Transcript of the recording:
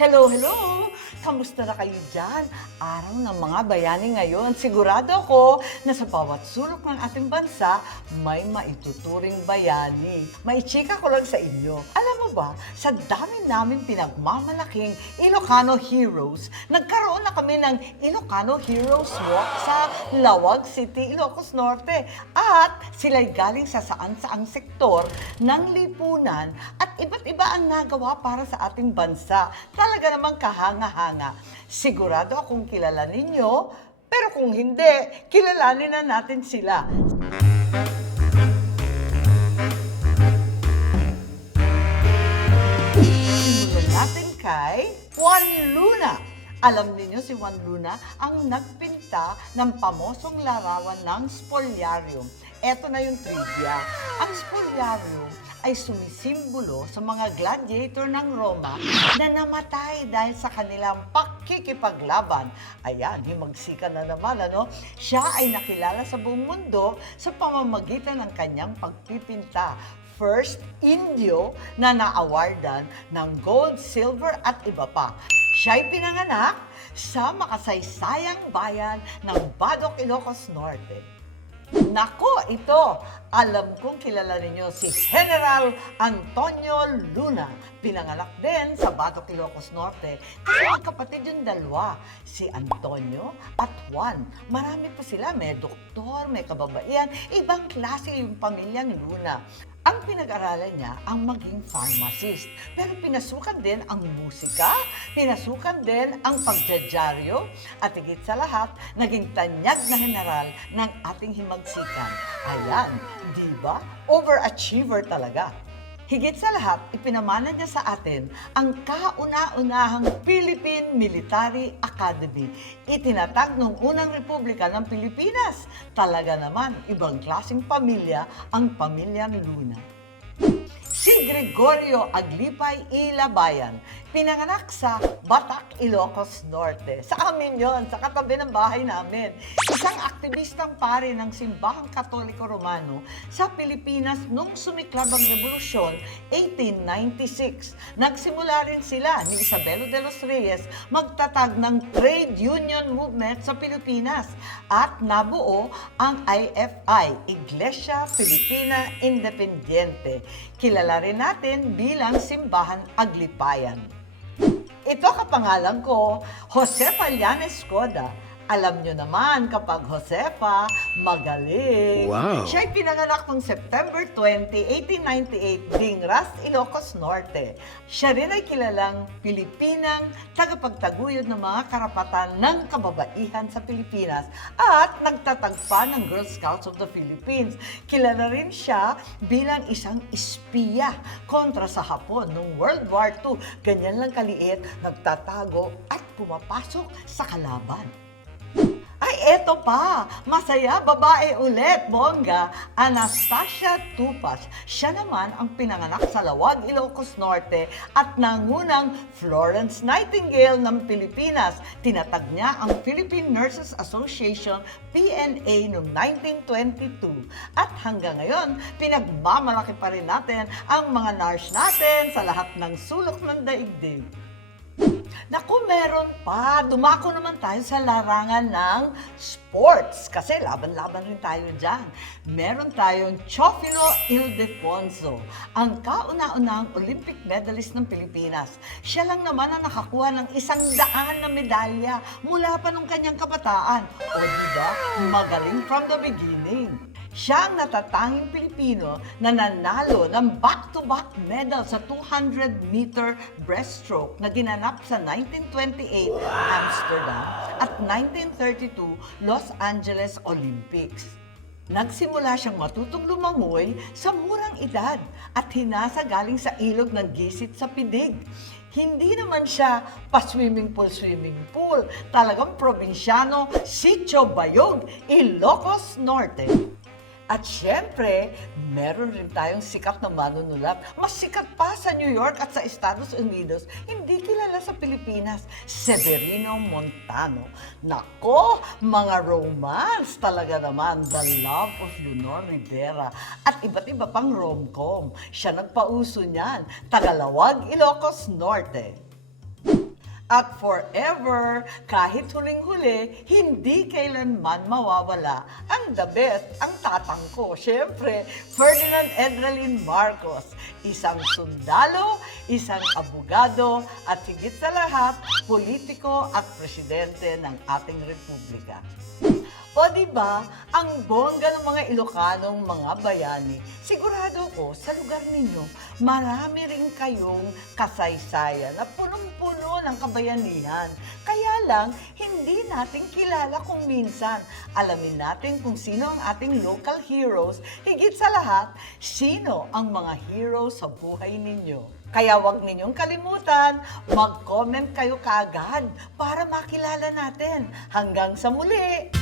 Hello, hello! Kamusta na kayo dyan? Araw ng mga bayani ngayon. Sigurado ako na sa bawat sulok ng ating bansa, may maituturing bayani. Maichika ko lang sa inyo. Alam mo ba, sa dami namin pinagmamalaking Ilocano Heroes, nagkaroon na kami ng Ilocano Heroes Walk sa Lawag City, Ilocos Norte. At sila'y galing sa saan-saang sektor ng lipunan at iba't iba ang nagawa para sa ating bansa. Talaga namang kahanga-hanga. Sigurado akong kilala ninyo, pero kung hindi, kilalanin na natin sila. Simulan natin kay Juan Luna. Alam niyo si Juan Luna ang nagpinta ng pamosong larawan ng Spoliarium. Ito na yung trivia. Ang Spoliarium ay sumisimbolo sa mga gladiator ng Roma na namatay dahil sa kanilang pakikipaglaban. Ayan, himagsika na naman, ano? Siya ay nakilala sa buong mundo sa pamamagitan ng kanyang pagpipinta first Indio na na-awardan ng gold, silver at iba pa. Siya'y pinanganak sa makasaysayang bayan ng Badok, Ilocos Norte. Nako, ito, alam kong kilala ninyo si General Antonio Luna. Pinanganak din sa Batok, Ilocos Norte. Kasi magkapatid yung dalawa, si Antonio at Juan. Marami pa sila, may doktor, may kababaihan, ibang klase yung pamilyang Luna. Ang pinag-aralan niya ang maging pharmacist. Pero pinasukan din ang musika, pinasukan din ang pagjajaryo, at higit sa lahat, naging tanyag na general ng ating himagsikan. Ayan, di ba? Overachiever talaga. Higit sa lahat, ipinamana niya sa atin ang kauna-unahang Philippine Military Academy. Itinatag noong unang republika ng Pilipinas. Talaga naman, ibang klaseng pamilya ang pamilyang Luna. Si Gregorio Aglipay Ilabayan, pinanganak sa Batak, Ilocos Norte. Sa amin yon, sa katabi ng bahay namin. Isang aktivistang pare ng Simbahang Katoliko Romano sa Pilipinas nung sumiklab ang Revolusyon 1896. Nagsimula rin sila ni Isabelo de los Reyes magtatag ng trade union movement sa Pilipinas at nabuo ang IFI, Iglesia Filipina Independiente. Kilala rin natin bilang Simbahan Aglipayan. Ito kapangalan ko, Josefa Llanes Coda. Alam nyo naman, kapag Josefa, magaling. Wow. Siya'y pinanganak noong September 20, 1898, Dingras, Ilocos Norte. Siya rin ay kilalang Pilipinang tagapagtaguyod ng mga karapatan ng kababaihan sa Pilipinas at nagtatagpa ng Girl Scouts of the Philippines. Kilala rin siya bilang isang espiya kontra sa Hapon noong World War II. Ganyan lang kaliit, nagtatago at pumapasok sa kalaban. Eto pa! Masaya, babae ulit, bongga, Anastasia Tupas. Siya naman ang pinanganak sa Lawag, Ilocos Norte at nangunang Florence Nightingale ng Pilipinas. Tinatag niya ang Philippine Nurses Association, PNA, noong 1922. At hanggang ngayon, pinagmamalaki pa rin natin ang mga nurse natin sa lahat ng sulok ng daigdig. Naku, meron pa. Dumako naman tayo sa larangan ng sports. Kasi laban-laban rin tayo dyan. Meron tayong Chofino Ildefonso, ang kauna-unahang Olympic medalist ng Pilipinas. Siya lang naman ang nakakuha ng isang daan na medalya mula pa nung kanyang kabataan. O diba, magaling from the beginning. Siya ang natatanging Pilipino na nanalo ng back-to-back medal sa 200-meter breaststroke na ginanap sa 1928 Amsterdam at 1932 Los Angeles Olympics. Nagsimula siyang matutong lumangoy sa murang edad at hinasa galing sa ilog ng gisit sa pidig. Hindi naman siya pa-swimming pool, swimming pool. Talagang probinsyano, Sitio Bayog, Ilocos Norte. At syempre, meron rin tayong sikat na manunulat. Mas sikat pa sa New York at sa Estados Unidos. Hindi kilala sa Pilipinas. Severino Montano. Nako, mga romance talaga naman. The Love of Leonor Rivera. At iba't iba pang rom-com. Siya nagpauso niyan. Tagalawag, Ilocos Norte. At forever, kahit huling-huli, hindi kailanman mawawala ang the best, ang tatang ko. Siyempre, Ferdinand Edralin Marcos. Isang sundalo, isang abogado, at higit sa lahat, politiko at presidente ng ating republika. O di ba, ang bongga ng mga Ilocanong mga bayani, sigurado ko sa lugar ninyo, marami rin kayong kasaysayan na punong-puno ng kabayanihan. Kaya lang, hindi natin kilala kung minsan. Alamin natin kung sino ang ating local heroes, higit sa lahat, sino ang mga heroes sa buhay ninyo. Kaya huwag ninyong kalimutan, mag-comment kayo kaagad para makilala natin. Hanggang sa muli!